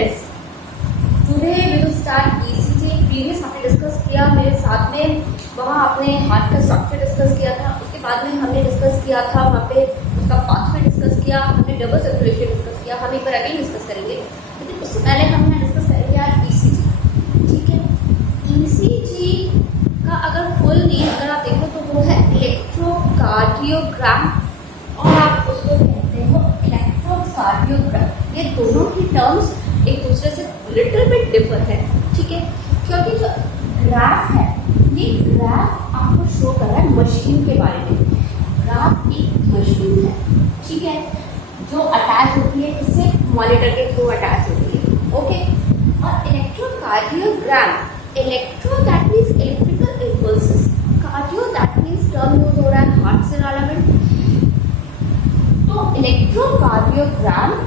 Friends, today we will start ECG. Previous आपने discuss किया मेरे साथ में, वहाँ आपने हार्ट का स्ट्रक्चर डिस्कस किया था। उसके बाद में हमने डिस्कस किया था वहाँ पे उसका पाथवे डिस्कस किया, हमने डबल सर्कुलेशन डिस्कस किया। हम एक बार अगेन डिस्कस करेंगे, लेकिन उससे पहले हम यहाँ डिस्कस करेंगे यार ईसीजी। ठीक है, ईसीजी का अगर फुल नेम अगर आप देखो तो वो है इलेक्ट्रोकार्डियोग्राम, और आप उसको कहते हो इलेक्ट्रोकार्डियोग्राम। ये दोनों ही टर्म्स एक दूसरे से लिटिल बिट डिफर है। ठीक है, क्योंकि जो ग्राफ है ये ग्राफ आपको शो कर रहा है मशीन के बारे में। ग्राफ एक मशीन है, ठीक है, जो अटैच होती है इससे मॉनिटर के थ्रू अटैच होती है। ओके, और electrocardiogram, electro that means electrical impulses, cardio that means term use हो रहा है हार्ट से रिलेवेंट। तो इलेक्ट्रोकार्डियोग्राम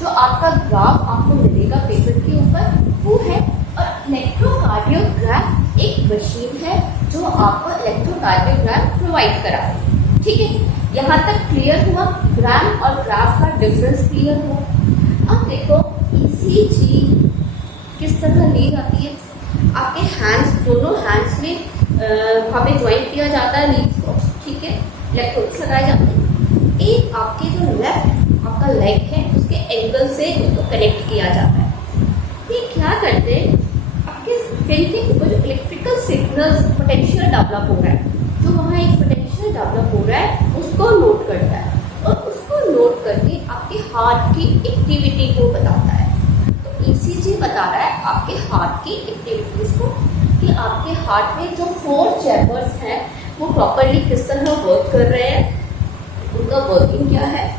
जो आपका ग्राफ आपको मिलेगा पेपर के ऊपर वो है, और इलेक्ट्रोकार्डियोग्राफ एक मशीन है जो आपको इलेक्ट्रोकार्डियोग्राम प्रोवाइड करा है। ठीक है, यहाँ तक क्लियर हुआ? ग्राम और ग्राफ का डिफरेंस क्लियर हुआ? अब देखो ईसीजी किस तरह ली जाती है। आपके हैंड्स, दोनों हैंड्स में वहाँ पे ज्वाइन किया जाता है लीड्स को। ठीक है, इलेक्ट्रोड्स लगाए जाते हैं। एक आपके जो लेफ्ट आपका लेग है उसके एंगल से उसको कनेक्ट किया जाता है। ये क्या करते हैं, आपके स्किन के ऊपर जो इलेक्ट्रिकल सिग्नल्स पोटेंशियल डेवलप हो रहा है, जो वहाँ एक पोटेंशियल डेवलप हो रहा है उसको नोट करता है, और उसको नोट करके आपके हार्ट की एक्टिविटी को बताता है। तो ईसीजी बता रहा है आपके हार्ट की एक्टिविटीज को, कि आपके हार्ट में जो 4 चैम्बर्स हैं वो प्रॉपरली किस तरह वर्क कर रहे हैं, उनका वर्किंग क्या है।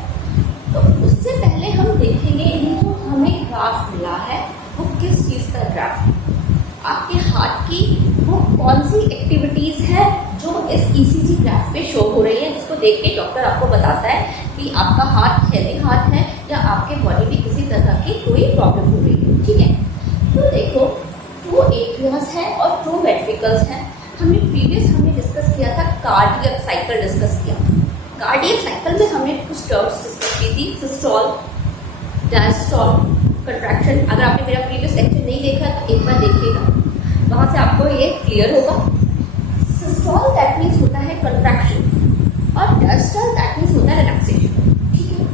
तो उससे पहले हम देखेंगे ये जो हमें ग्राफ मिला है वो किस चीज़ का ग्राफ है। आपके हार्ट की वो कौन सी एक्टिविटीज़ है जो इस ईसीजी ग्राफ पे शो हो रही है, जिसको देख के डॉक्टर आपको बताता है कि आपका हार्ट हेल्दी हार्ट है या आपके बॉडी में किसी तरह की कोई प्रॉब्लम हो रही है। ठीक है, तो देखो 2 एट्रियास है और 2 वेंट्रिकल्स हैं। हमने डिस्कस किया था, कार्डियक साइकिल डिस्कस किया। कार्डियक साइकिल में हमने कुछ टर्म्स डिस्कस की थी, सिस्टोल, डायस्टोल, कंट्रैक्शन। अगर आपने मेरा प्रीवियस लेक्चर नहीं देखा तो एक बार देखिएगा, वहाँ से आपको ये क्लियर होगा। सिस्टोल दैट मीन्स होता है कंट्रैक्शन, और डायस्टोल दैट मीन्स होता है रिलैक्सेशन। ठीक है,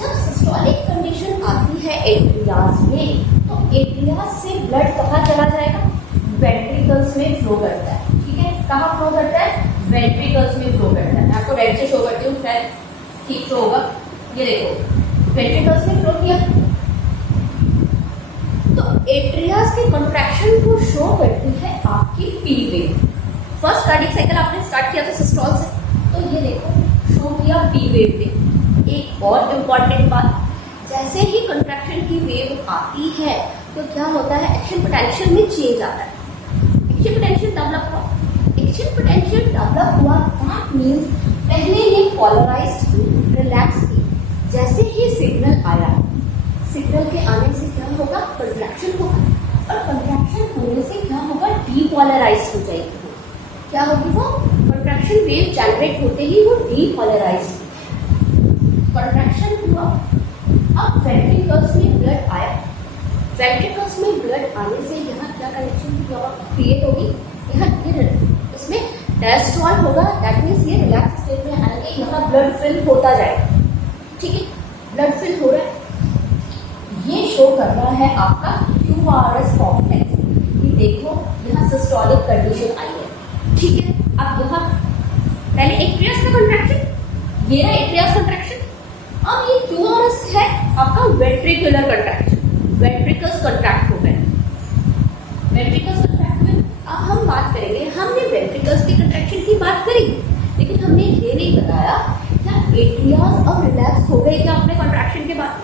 जब सिस्टोलिक कंडीशन आती है एट्रियाज में, तो एट्रियाज से ब्लड कहाँ चला जाएगा, वेंट्रिकल्स में फ्लो करता है। ठीक है, कहाँ फ्लो करता है, वेंट्रिकल्स में फ्लो करता है। मैं आपको रेड से शो करती हूँ, शायद ठीक तो होगा। ये देखो वेंट्रिकल्स में फ्लो किया, तो एट्रियास के कंट्रैक्शन को शो करती है आपकी P wave. First cardiac cycle आपने स्टार्ट किया था सिस्टोल से, तो ये देखो शो किया पी वेव ने। एक और इम्पॉर्टेंट बात, जैसे ही कंट्रैक्शन की वेव आती है तो क्या होता है, एक्शन पोटेंशियल में चेंज आता है। एक्शन पोटेंशियल डेवलप हुआ, एक्शन पोटेंशियल डेवलप हुआ दैट मीन्स पहले ये पोलराइज्ड थी, रिलैक्स थी। जैसे ही सिग्नल आया, सिग्नल के आने से क्या होगा, कंट्रैक्शन होगा, और कंट्रैक्शन होने से क्या होगा, डीपोलराइज्ड हो जाएगी। क्या होगी वो, कंट्रैक्शन वेव जनरेट होते ही वो डीपोलराइज्ड, कंट्रैक्शन हुआ। अब वेंट्रिकल्स में ब्लड आया, वेंट्रिकल्स में ब्लड आने से यहाँ क्या कनेक्शन क्रिएट होगी, यहाँ इसमें डायस्टोल होगा, दैट मीन्स ये रिलैक्स स्टेट में आएंगे, यहाँ ब्लड फिल होता जाएगा। ठीक है, ब्लड फिल हो रहा है, ये शो कर रहा है आपका क्यूआरएस कॉम्प्लेक्स। ये देखो यहाँ सिस्टोलिक कंडीशन आई है। ठीक है, अब यहाँ पहले एट्रियस का कंट्रैक्शन, ये रहा एट्रियस कंट्रैक्शन। अब ये क्यूआरएस है आपका वेंट्रिकुलर कंट्रैक्शन, वेंट्रिकल्स कंट्रैक्ट हो गए, वेंट्रिकल्स कंट्रैक्ट हुए। अब हम बात करेंगे, हमने वेंट्रिकल्स की कंट्रैक्शन की बात करी, लेकिन हमने ये नहीं बताया क्या एट्रियास अब रिलैक्स हो गए क्या अपने कंट्रैक्शन के बाद।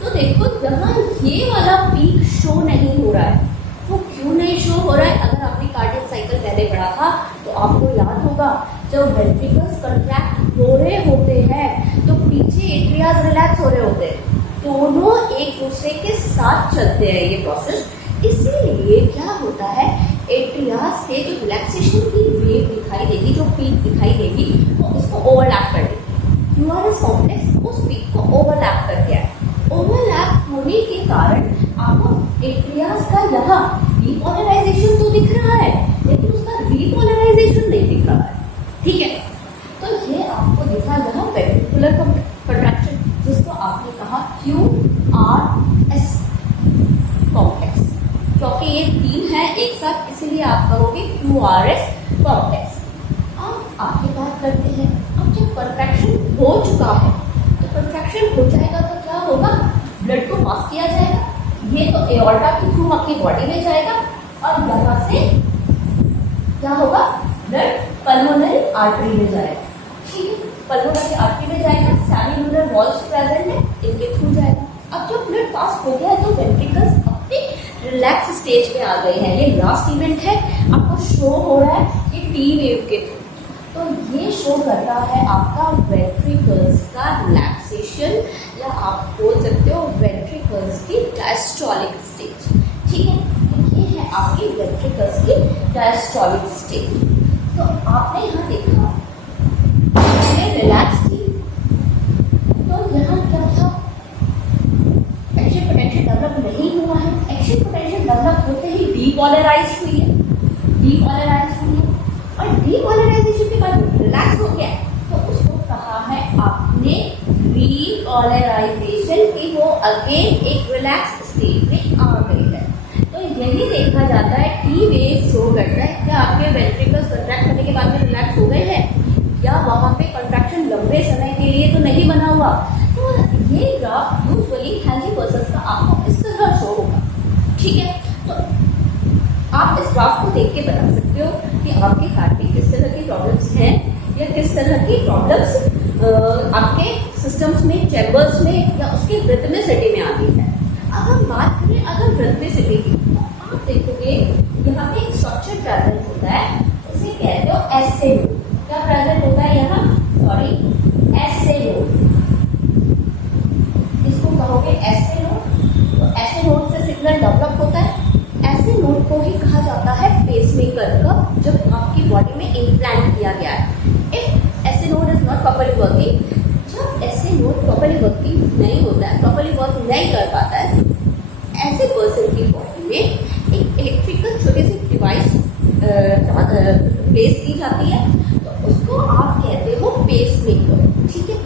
तो देखो जहाँ ये वाला पीक शो नहीं हो रहा है, वो क्यों नहीं शो हो रहा है। अगर आपने कार्डियक साइकिल पहले पढ़ा था तो आपको याद होगा, जब वेंट्रिकल्स कंट्रैक्ट हो रहे होते हैं तो पीछे एट्रियास रिलैक्स हो रहे होते हैं, दोनों एक दूसरे के साथ चलते हैं ये प्रोसेस। इसीलिए क्या होता है, एट्रियास के जो रिलैक्सेशन की वेव दिखाई देगी, जो पीक दिखाई देगी, वो इसको ओवरलैप कर देगी। क्यूआरएस कॉम्प्लेक्स उस पीक को ओवरलैप करके आए। ओवरलैप होने के कारण आपको एट्रियास का यहाँ डीपोलराइजेशन तो दिख रहा है, लेकिन उसका रीपोलराइजेशन नहीं दिख रहा है। ठीक है, तो ये आपको दिखा यहाँ वेंट्रिकुलर कंट्रैक्शन, जिसको आपने कहा QRS कॉम्प्लेक्स, क्योंकि ये तीन है एक साथ, इसीलिए आप कहोगे QRS कॉम्प्लेक्स। अब आगे बात करते हैं, अब जब कंट्रैक्शन हो चुका है, तो कंट्रैक्शन हो जाएगा तो क्या होगा, ब्लड को पास किया जाएगा, ये तो एओर्टा के थ्रू अपनी बॉडी में जाएगा, और यहाँ से क्या होगा, ब्लड पल्मोनरी आर्टरी में जाएगा। ठीक है, पल्मोनरी आर्टरी में जाएगा, सेल्युलर वॉल्स प्रेजेंट है, इनके थ्रू जाएगा। अब जब ब्लड पास हो गया तो वेंट्रिकल्स अपने रिलैक्स स्टेज में आ गए हैं। ये लास्ट इवेंट है, आपको शो हो रहा है ये टी वेव के थ्रू, तो ये शो करता है आपका वेंट्रिकल्स का रिलैक्सेशन, या आप बोल सकते हो वेंट्रिकल्स की डायस्टोलिक स्टेज। ठीक है, ये है आपकी वेंट्रिकल्स की डायस्टोलिक स्टेज। तो आपने यहाँ देखा ये रिलैक्स थी, तो यहाँ क्या था, एक्शन पोटेंशियल डेवलप नहीं हुआ है। एक्शन पोटेंशियल डेवलप होते ही डीपोलराइज हुई है, डीपोलराइज हुई है, और डीपोलराइजेशन के बाद रिलैक्स हो गया, तो उसको कहा है आपने रीपोलराइजेशन, की वो अगेन एक रिलैक्स स्टेट में आ गई है। तो यही देखा जाता है, टी वेव शो करता है क्या आपके वेंट्रिकल्स कंट्रैक्ट करने के बाद में रिलैक्स हो गए हैं, या वहाँ पे कंट्रैक्शन लंबे समय के लिए तो नहीं बना हुआ। तो ये ग्राफ यूजुअली हेल्दी पर्सन्स का आपको इस तरह शो होगा। ठीक है, तो आप इस ग्राफ को देख के बता सकते हो कि आपके हार्ट में किस तरह की प्रॉब्लम्स हैं, या किस तरह की प्रॉब्लम्स आपके सिस्टम्स में, चैम्बर्स में, या उसकी रिथमिसिटी में आती है। अब हम बात करें अगर रिथमिसिटी की, तो आप देखोगे यहाँ पे एक स्ट्रक्चर प्रेजेंट होता है, उसे कहते हो एसए नोड। क्या प्रेजेंट होता है यहाँ, सॉरी, एसए नोड, इसको कहोगे एसए नोड। तो एसए नोड से सिग्नल डेवलप होता है। एसए नोड को ही कहा जाता है पेसमेकर का, जब आपकी बॉडी में इम्प्लांट किया गया है। If SA node is not properly working, जब एसए नोड प्रॉपर्ली वर्किंग नहीं होता है, प्रॉपर्ली वर्क नहीं कर पाता है, ऐसे पर्सन की बॉडी में एक इलेक्ट्रिकल छोटी सी डिवाइस प्लेस की जाती है, तो उसको आप कहते हो पेसमेकर। ठीक है,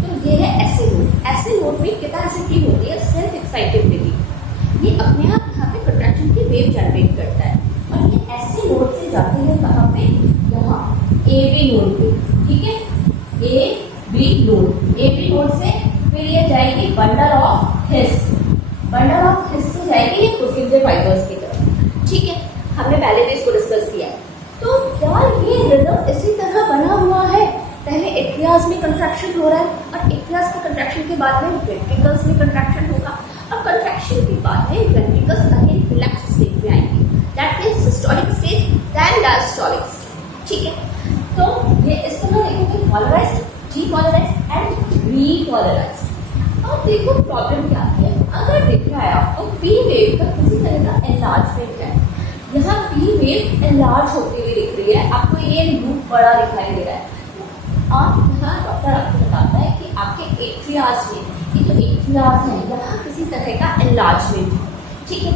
तो ये है एसए नोड। एसए नोड में कैपेसिटी होती है सेल्फ एक्साइटेबिलिटी, ये अपने आप यहाँ पे कंट्रैक्शन की वेव जनरेट करता है, और ये एसए नोड से जाती है कहाँ पे, यहाँ ए बी नोड पे। ठीक है, A B node, A B node से फिर ये जाएगी bundle of His, bundle of His से जाएगी ये प्रोफ्यूजन फाइबर्स की तरफ। ठीक है, हमने पहले भी इसको डिस्कस किया है। तो क्या ये रिदम इसी तरह बना हुआ है, पहले एट्रियास में कंट्रैक्शन हो रहा है, और एट्रियास का कंट्रैक्शन के बाद में वेंट्रिकल्स में कंट्रैक्शन होगा, और कंट्रैक्शन के बाद में वेंट्रिकल्स अगेन रिलैक्स स्टेट में आएंगे, that means systolic stage then diastolic stage. ठीक है, तो ये इस तरह देखोगे, पोलराइज्ड, डीपोलराइज्ड एंड रीपोलराइज्ड। अब देखो प्रॉब्लम क्या है, अगर दिख रहा है आपको पी वेव का किसी तरह का एनलार्जमेंट है, यहाँ पी वेव एनलार्ज होती हुई दिख रही है, आपको ये लूप बड़ा दिखाई दे रहा है, तो आप यहाँ डॉक्टर आपको बताता है कि आपके एट्रियास में, ये जो एट्रियास है यहाँ किसी तरह का एनलार्जमेंट है। ठीक है,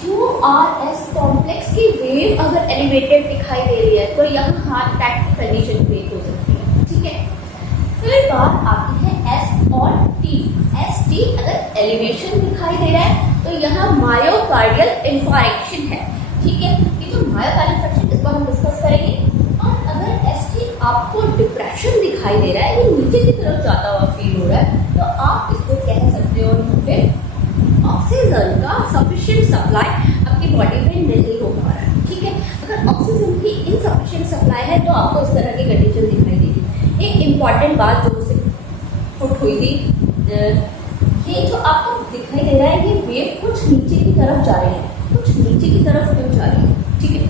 QRS कॉम्प्लेक्स की वेव अगर एलिवेटेड दिखाई दे रही है, तो यहाँ हार्ट अटैक की कंडीशन क्रिएट हो सकती है। ठीक है, फिर बात आती है एस और टी। एस टी अगर एलिवेशन दिखाई दे रहा है, तो यहाँ मायोकार्डियल इन्फार्क्शन है। ठीक है, ये जो मायोकार्डियल इन्फार्क्शन इसको हम डिस्कस करेंगे। और अगर एस टी आपको डिप्रेशन दिखाई दे रहा है, ये नीचे की तरफ जाता हुआ फील हो रहा है, तो आप इसको कह सकते हो फिर ऑक्सीजन का सफिशिएंट सप्लाई आपकी बॉडी में नहीं हो पा रहा है। ठीक है, अगर ऑक्सीजन की इनसफिशिएंट सप्लाई है, तो आपको इस तरह की कंडीशन दिखाई देगी। एक इम्पॉर्टेंट बात जो मुझसे पुट हुई थी, ये जो आपको दिखाई दे रहा है, ये वेव कुछ नीचे की तरफ जा रही है, कुछ नीचे की तरफ क्यों जा रही है। ठीक है,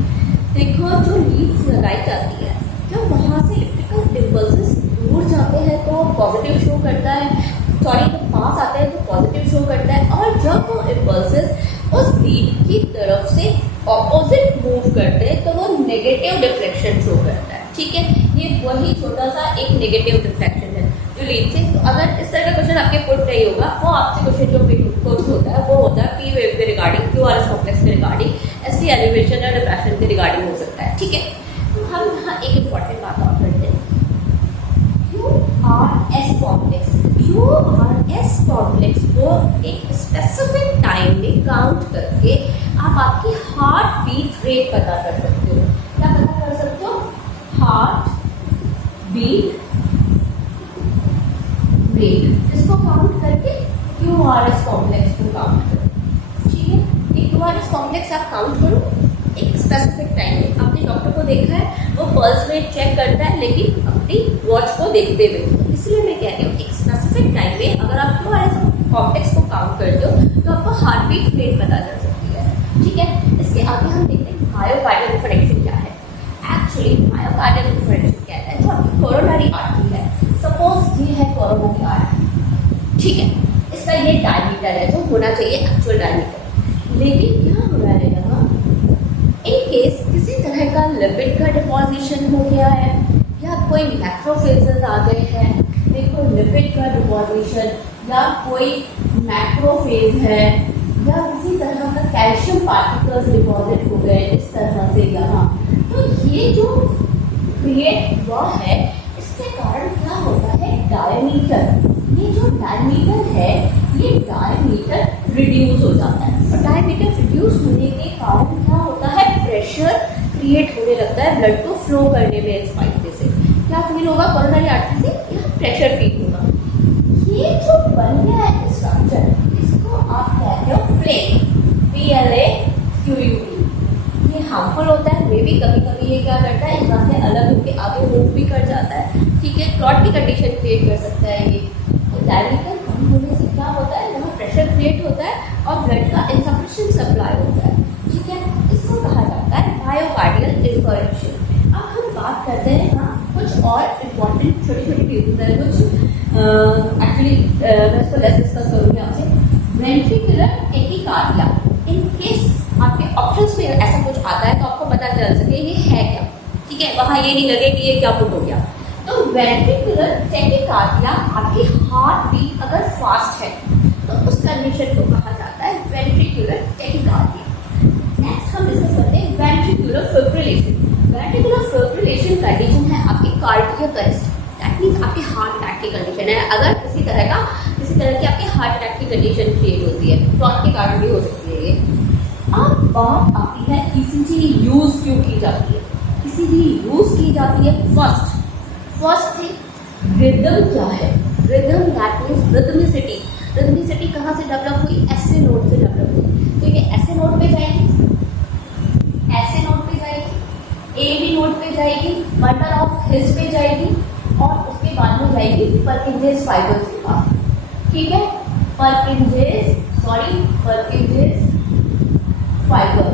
देखो जो लीड्स लगाई जाती है, जब वहाँ से इलेक्ट्रिकल इम्पल्सेस दूर जाते हैं तो पॉजिटिव शो करता है, सॉरी जब पास आते हैं तो पॉजिटिव शो करता है, और जब वो इम्पल्सेस उस लीड की तरफ से ऑपोजिट मूव करते हैं तो वो नेगेटिव डिफ्लेक्शन शो करता है। ठीक है, ये वही छोटा सा एक नेगेटिव डिफ्लेक्शन है जो लीड से। तो अगर इस तरह का क्वेश्चन आपके पुट नहीं होगा, वो आपसे क्वेश्चन जो पुट होता है वो होता है पी वेव के रिगार्डिंग, क्यूआरएस कॉम्प्लेक्स के रिगार्डिंग, एसटी एलिवेशन और डिफ्रैक्शन के रिगार्डिंग हो सकता है। ठीक है, तो हम यहाँ एक इंपॉर्टेंट बात और करते हैं, क्यूआरएस कॉम्प्लेक्स। क्यूआरएस कॉम्प्लेक्स को एक स्पेसिफिक टाइम में काउंट करके आप आपकी हार्ट बीट रेट पता कर सकते हो। क्या पता कर सकते हो? हार्ट बीट रेट, इसको काउंट करके क्यूआरएस कॉम्प्लेक्स को काउंट करो। ठीक है, एक क्यूआरएस कॉम्प्लेक्स आप काउंट करो एक स्पेसिफिक टाइम में। आपने डॉक्टर को देखा है, वो पल्स रेट चेक करता है लेकिन अपनी वॉच को देखते हुए। इसलिए मैं कह रही हूँ एक स्पेसिफिक टाइम में अगर आप क्यूआरएस कॉम्प्लेक्स को काउंट करते हो तो आपको हार्ट बीट रेट पता चल सकती है। ठीक है, इसके आगे हम देखते हैं मायोकार्डियल इन्फ्रेक्शन क्या है। एक्चुअली मायोकार्डियल इन्फ्रेक्शन क्या है, जो आपकी कोरोनरी आर्टरी है, सपोज ये है कोरोनरी आर्टरी। ठीक है, इसका ये डायमीटर है जो होना चाहिए एक्चुअल डायमीटर, लेकिन क्या हो रहा है यहाँ, इन केस किसी तरह का लिपिड का डिपॉजिशन हो गया है या कोई मैक्रोफेजेस आ गए हैं, कोई लिपिड का डिपॉजिशन या कोई मैक्रोफेज है या किसी तरह का कैल्शियम पार्टिकल्स डिपॉजिट हो गए इस तरह से यहाँ, तो ये जो क्रिएट हुआ है इसके कारण क्या होता है, डायमीटर, ये जो डायमीटर है ये डायमीटर रिड्यूस हो जाता है। और डायमीटर रिड्यूस होने के कारण क्या होता है, प्रेशर क्रिएट होने लगता है ब्लड को फ्लो करने में। स्पाइन से क्या फील होगा, कोरोनरी आर्टरी से यहाँ प्रेशर फील होगा। ये जो बन गया है स्ट्रक्चर, इसको आप कहते हो प्लेक, PLAQUE। ये हार्मफुल होता है, मे भी कभी कभी ये क्या करता है, यहाँ से अलग होकर आगे मूव भी कर जाता है। ठीक है, क्लॉट की कंडीशन क्रिएट कर सकता है ये। तो डायमीटर कम होने से क्या होता है, यहाँ प्रेशर क्रिएट होता है और ब्लड का इनसफिशिएंट सप्लाई होता है। ठीक है, इसको कहा जाता है मायोकार्डियल इन्फ्रेक्शन। अब हम बात करते हैं हाँ कुछ और इम्पॉर्टेंट छोटी छोटी डिजीज है, कुछ एक्चुअली मैं इसको लेस डिस्कस करूँगी आपसे। वेंट्रिकुलर टैकीकार्डिया, इन केस आपके ऑप्शंस में ऐसा कुछ आता है तो आपको पता चल सके ये है क्या। ठीक है, वहाँ ये नहीं लगे कि ये क्या पुट हो गया। तो वेंट्रिकुलर टैकीकार्डिया, आपकी हार्ट बीट अगर फास्ट है तो उस कंडीशन को कहा जाता है वेंट्रिकुलर टैकीकार्डिया। नेक्स्ट हम डिस्कस करते हैं ventricular fibrillation. Ventricular fibrillation condition है आपकी कार्डियक अरेस्ट, दैट मीन्स आपके हार्ट अटैक की कंडीशन है। अगर किसी तरह की आपके हार्ट अटैक की कंडीशन क्रिएट होती है, क्लॉट के कारण भी हो सकती है ये। अब बात आती है ईसीजी यूज क्यों की जाती है। ईसीजी यूज की जाती है फर्स्ट थिंग रिदम क्या है, rhythm that means rhythmicity. Rhythmicity कहाँ से डेवलप हुई, ऐसे नोट से डेवलप हुई। तो ये ऐसे नोट पे जाएगी, ऐसे नोट पे जाएगी, ए बी नोट पे जाएगी, बटन ऑफ हिस पे जाएगी और उसके बाद में जाएगी परकिंजेस फाइबर्स के पास। ठीक है, परकिंजेस फाइबर,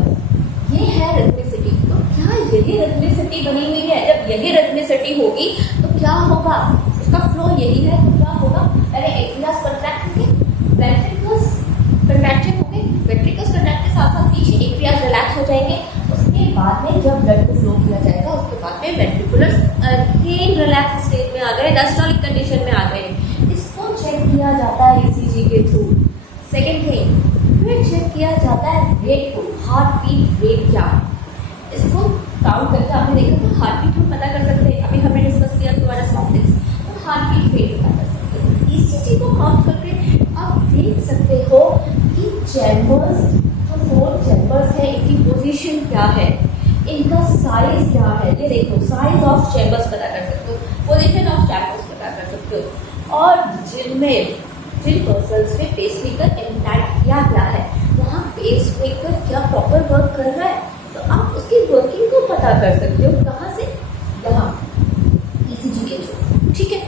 ये है रिदमिसिटी। तो क्या यही रिदमिसिटी बनी हुई है, जब यही रिदमिसिटी होगी तो क्या होगा, उसका फ्लो यही है तो क्या होगा, पहले एट्रियास कंट्रैक्ट होंगे, वेंट्रिकल्स कंट्रैक्शन होंगे, वेंट्रिकल्स कंट्रैक्ट के साथ साथ पीछे एट्रियास रिलैक्स हो जाएंगे। उसके बाद में जब ब्लड को फ्लो किया जाएगा उसके बाद में वेंट्रिकुलर्स अगेन रिलैक्स स्टेट में आ गए, डायस्टोलिक कंडीशन में आ गए। इसको चेक किया जाता है ईसीजी के थ्रू। सेकेंड थिंग, फिर चेक किया जाता है रेट को, हार्ट बीट रेट क्या है, इसको काउंट करके आपने देखा तो हार्ट बीट हम पता कर सकते हैं। अभी हमने डिस्कस किया क्यूआरएस कॉम्प्लेक्स, तो हार्ट बीट रेट पता कर सकते हैं। ईसीजी को काउंट करके आप देख सकते हो कि चैम्बर्स, जो 4 चैम्बर्स है, इनकी पोजीशन क्या है, इनका साइज क्या है। ये देखो, साइज ऑफ चैम्बर्स पता कर सकते हो, पोजीशन ऑफ चैम्बर्स पता कर सकते हो। और जिन पर्सन्स में पेसमेकर इम्प्लांट किया गया है वहाँ पेसमेकर क्या प्रॉपर वर्क कर रहा है, तो आप उसकी वर्किंग को पता कर सकते हो। कहाँ से, यहाँ ईसीजी के थ्रू। ठीक है,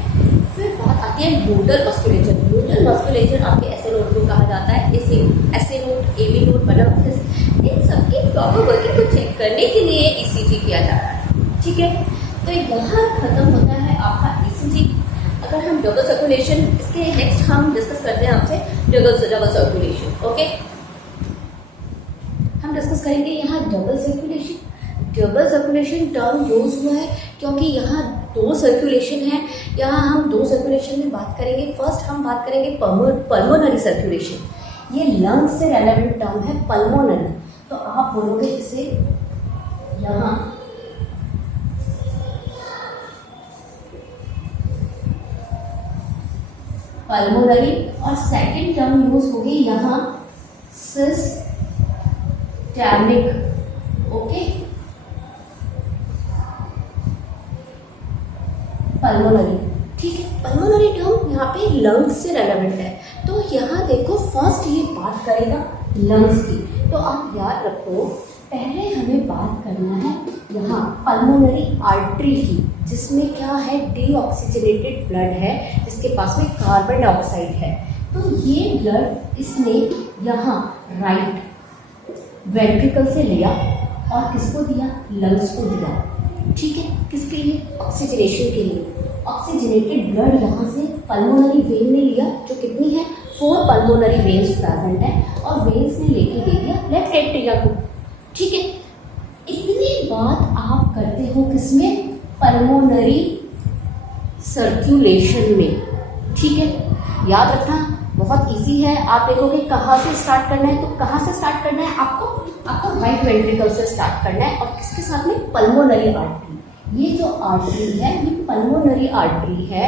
फिर बात आती है नोडल मस्कुलेचर। नोडल मस्कुलेचर आपके ऐसे नोड को कहा जाता है, SA node, AV node, bundle of His, इन सबकी प्रॉपर वर्किंग को चेक करने के लिए ईसीजी किया जा रहा है। ठीक है, तो यहाँ खत्म होता है आपका ईसीजी। अगर हम डबल सर्कुलेशन, इसके नेक्स्ट हम डिस्कस करते हैं आपसे डबल सर्कुलेशन। ओके, हम डिस्कस करेंगे यहाँ double circulation. Double circulation term use हुआ है क्योंकि यहाँ दो सर्कुलेशन है, यहाँ हम दो सर्कुलेशन में बात करेंगे। फर्स्ट हम बात करेंगे पल्मोनरी सर्कुलेशन। ये लंग्स से रेलेवेंट टर्म है पल्मोनरी, तो आप बोलोगे इसे यहाँ पल्मोनरी, और सेकंड टर्म यूज होगी यहाँ सिस्टेमिक। ओके, पल्मोनरी, ठीक है। पल्मोनरी टर्म यहाँ पे लंग्स से रेलेवेंट है, तो यहाँ देखो फर्स्ट ये बात करेगा लंग्स की। तो आप याद रखो, पहले हमें बात करना है यहाँ पल्मोनरी आर्टरी की, जिसमें क्या है, डीऑक्सीजनेटेड ब्लड है, जिसके पास में कार्बन डाइऑक्साइड है। तो ये ब्लड इसने यहाँ राइट वेंट्रिकल से लिया और किसको दिया, लंग्स को दिया, ठीक है। किसके लिए, ऑक्सीजनेशन के लिए। ऑक्सीजनेटेड ब्लड यहाँ से पल्मोनरी वेन ने लिया, जो कितनी है, 4 पल्मोनरी वेन्स प्रेजेंट है, और वेन्स ने लेके दे दिया लेफ्ट एट्रिया को, ठीक है। इतनी बात आप करते हो किसमें, पल्मोनरी सर्कुलेशन में, ठीक है। याद रखना बहुत इजी है। आप देखोगे कहाँ से स्टार्ट करना है, तो कहाँ से स्टार्ट करना है आपको राइट वेंट्रिकल से स्टार्ट करना है, और किसके साथ में, पल्मोनरी आर्टरी। ये जो आर्टरी है, ये पल्मोनरी आर्टरी है,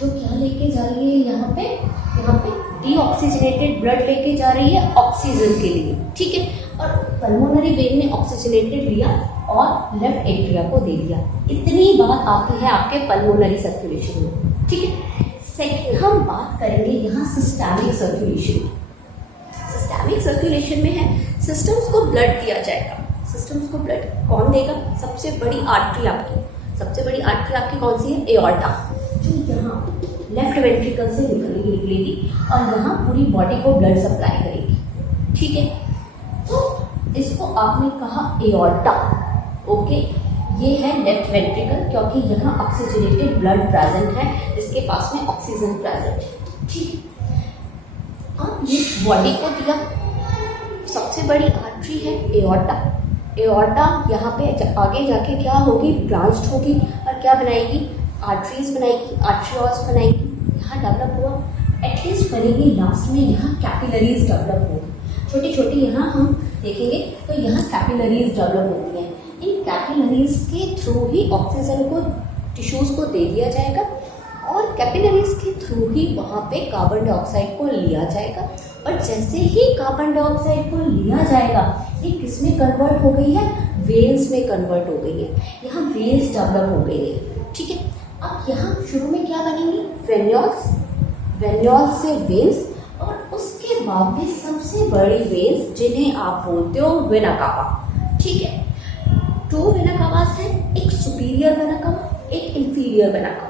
जो क्या लेके जा रही है, यहाँ पे डीऑक्सीजनेटेड ब्लड लेके जा रही है ऑक्सीजन के लिए, ठीक है। और पल्मोनरी वेन ने ऑक्सीजनेटेड लिया और लेफ्ट एट्रिया को दे दिया। इतनी बात आती है आपके पल्मोनरी सर्कुलेशन में, ठीक है। सेकंड हम बात करेंगे यहाँ सिस्टेमिक सर्कुलेशन। सिस्टेमिक सर्कुलेशन में है, सिस्टम्स को ब्लड दिया जाएगा। सिस्टम्स को ब्लड कौन देगा, सबसे बड़ी आर्टरी आपकी कौन सी है, एओर्टा, जो यहाँ लेफ्ट वेंट्रिकल से निकलेगी और यहाँ पूरी बॉडी को ब्लड सप्लाई करेगी, ठीक है। तो इसको आपने कहा एओर्टा, ओके। ये है लेफ्ट वेंट्रिकल, क्योंकि यहाँ ऑक्सीजनेटेड ब्लड प्रेजेंट है, जिसके पास में ऑक्सीजन प्रेजेंट है, ठीक है। अब ये बॉडी को दिया, सबसे बड़ी आर्टरी है एओर्टा। एओर्टा यहाँ पे आगे जाके क्या होगी, ब्रांच्ड होगी, और क्या बनाएगी, आर्टरीज बनाएगी, आर्ट्रियोल्स बनाएगी, यहाँ डेवलप हुआ, एटलीस्ट बनेगी लास्ट में यहाँ कैपिलरीज डेवलप होगी, छोटी छोटी यहाँ हम देखेंगे, तो यहाँ कैपिलरीज डेवलप होती हैं। इन कैपिलरीज के थ्रू ही ऑक्सीजन को टिश्यूज को दे दिया जाएगा, और कैपिलरीज के थ्रू ही वहाँ पे कार्बन डाइऑक्साइड को लिया जाएगा, और जैसे ही कार्बन डाइऑक्साइड को लिया जाएगा, ये किस में कन्वर्ट हो गई है, वेन्स में कन्वर्ट हो गई है, यहाँ वेन्स डेवलप हो गई है, ठीक है। अब यहाँ शुरू में क्या बनेंगी, वेन्यूल्स, वेन्यूल्स से वेन्स, और उसके बाद में सबसे बड़ी वेन्स, जिन्हें आप बोलते हो वेना कावा, ठीक है। 2 वेना कावास है, एक सुपीरियर वेना कावा, एक inferior vena cava.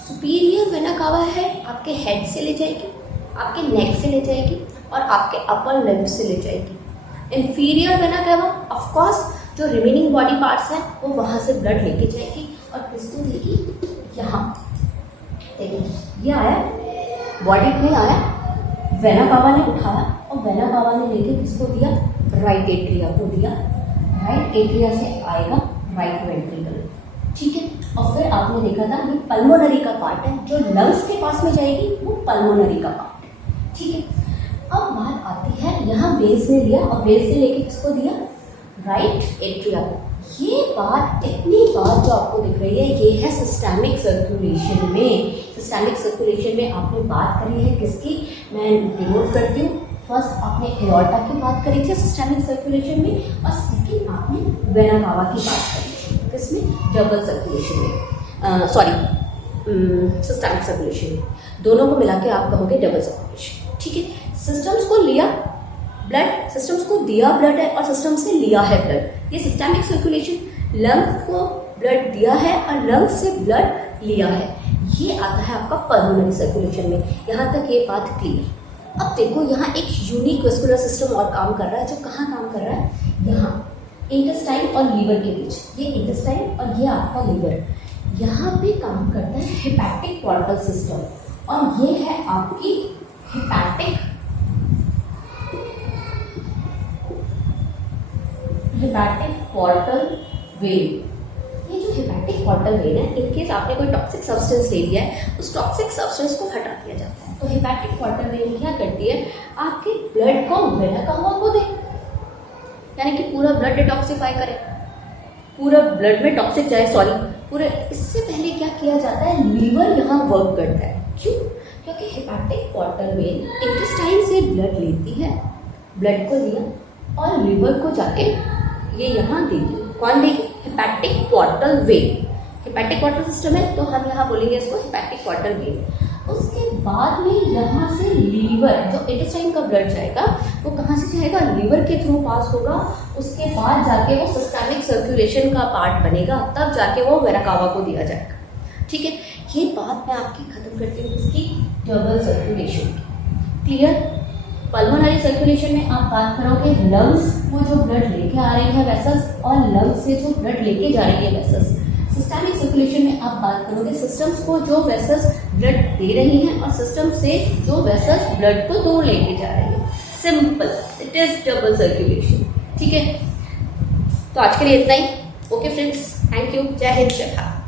Superior vena cava है आपके हेड से ले जाएगी, आपके नेक से ले जाएगी, और आपके अपर लिम्ब से ले जाएगी। Inferior vena cava of course जो रिमेनिंग बॉडी पार्ट्स हैं वो वहाँ से ब्लड लेके जाएगी, और किसको देगी, यहाँ देखिए ये आया, बॉडी में आया, वेना कावा ने उठाया, और वेना कावा ने लेके किसको दिया, राइट एट्रिया को दिया। राइट एट्रिया से आएगा राइट वेंट्रिकल, ठीक है। और फिर आपने देखा था ये पल्मोनरी का पार्ट है, जो लंग्स के पास में जाएगी वो पल्मोनरी का पार्ट है, ठीक है। अब बात आती है यहाँ वेन्स ने लिया, और वेन्स ने लेके किसको दिया, राइट एट्रिया को। ये बात, इतनी बात जो आपको दिख रही है, ये है सिस्टेमिक सर्कुलेशन में। सिस्टेमिक सर्कुलेशन में आपने बात करी है किसकी, मैं डिनोट करती हूँ। फर्स्ट आपने एओर्टा की बात करी थी सिस्टेमिक सर्कुलेशन में, और सेकंड आपने वेना कावा की बात करी थी, किसमें, डबल सर्कुलेशन में, सिस्टेमिक सर्कुलेशन में। दोनों को मिला के आप कहोगे डबल सर्कुलेशन, ठीक है। सिस्टम्स को लिया ब्लड, सिस्टम्स को दिया ब्लड है, और सिस्टम से लिया है ब्लड, ये सिस्टेमिक सर्कुलेशन। लंग्स को ब्लड दिया है और लंग्स से ब्लड लिया है, ये आता है आपका पल्मोनरी सर्कुलेशन में। यहाँ तक ये बात क्लियर। अब देखो यहाँ एक यूनिक वेस्कुलर सिस्टम और काम कर रहा है, जो कहाँ काम कर रहा है, यहाँ इंटेस्टाइन और लीवर के बीच। ये इंटेस्टाइन और ये आपका लीवर, यहाँ पे काम करता है हेपेटिक पोर्टल सिस्टम, और ये है आपकी हेपेटिक पोर्टल वेन। ये जो हेपेटिक पोर्टल वेन है, इन केस आपने कोई टॉक्सिक सब्सटेंस ले लिया है, उस टॉक्सिक सब्सटेंस को हटा दिया जाता है। तो हेपेटिक पोर्टल वेन क्या करती है, आपके ब्लड को बहका हुआ को दे, यानी कि पूरा ब्लड डिटॉक्सिफाई करे, पूरा ब्लड में टॉक्सिक जाए, सॉरी पूरे। इससे पहले क्या किया जाता है, लीवर यहाँ वर्क करता है। क्यों? क्योंकि हेपेटिक पोर्टल वेन इंटेस्टाइन से ब्लड लेती है, ब्लड को दिया और लीवर को जाके ये यहाँ देगी। कौन देगी? Hepatic portal vein. Hepatic portal system है तो हम यहाँ बोलेंगे इसको हेपेटिक पोर्टल वेन। उसके बाद में यहाँ से लीवर, जो इंटेस्टाइन का ब्लड जाएगा वो कहाँ से जाएगा, लीवर के थ्रू पास होगा। उसके बाद जाके वो सिस्टेमिक सर्कुलेशन का पार्ट बनेगा, तब जाके वो वेराकावा को दिया जाएगा। ठीक है, ये बात मैं आपकी खत्म करती हूँ इसकी डबल सर्कुलेशन की। क्लियर? पल्मोनरी सर्कुलेशन में आप बात करोगे लंग्स को जो ब्लड लेके आ रही है वेसल्स, और लंग्स से जो ब्लड लेके जा रही है वेसल्स। सिस्टेमिक सर्कुलेशन में आप बात करोगे सिस्टम्स को जो वेसल्स ब्लड दे रही हैं और सिस्टम से जो वेसल्स ब्लड को दूर लेके जा रही है। Simple, it is double circulation. ठीक है, तो आज के लिए इतना ही। Okay friends, thank you. जय हिंद, जय भारत।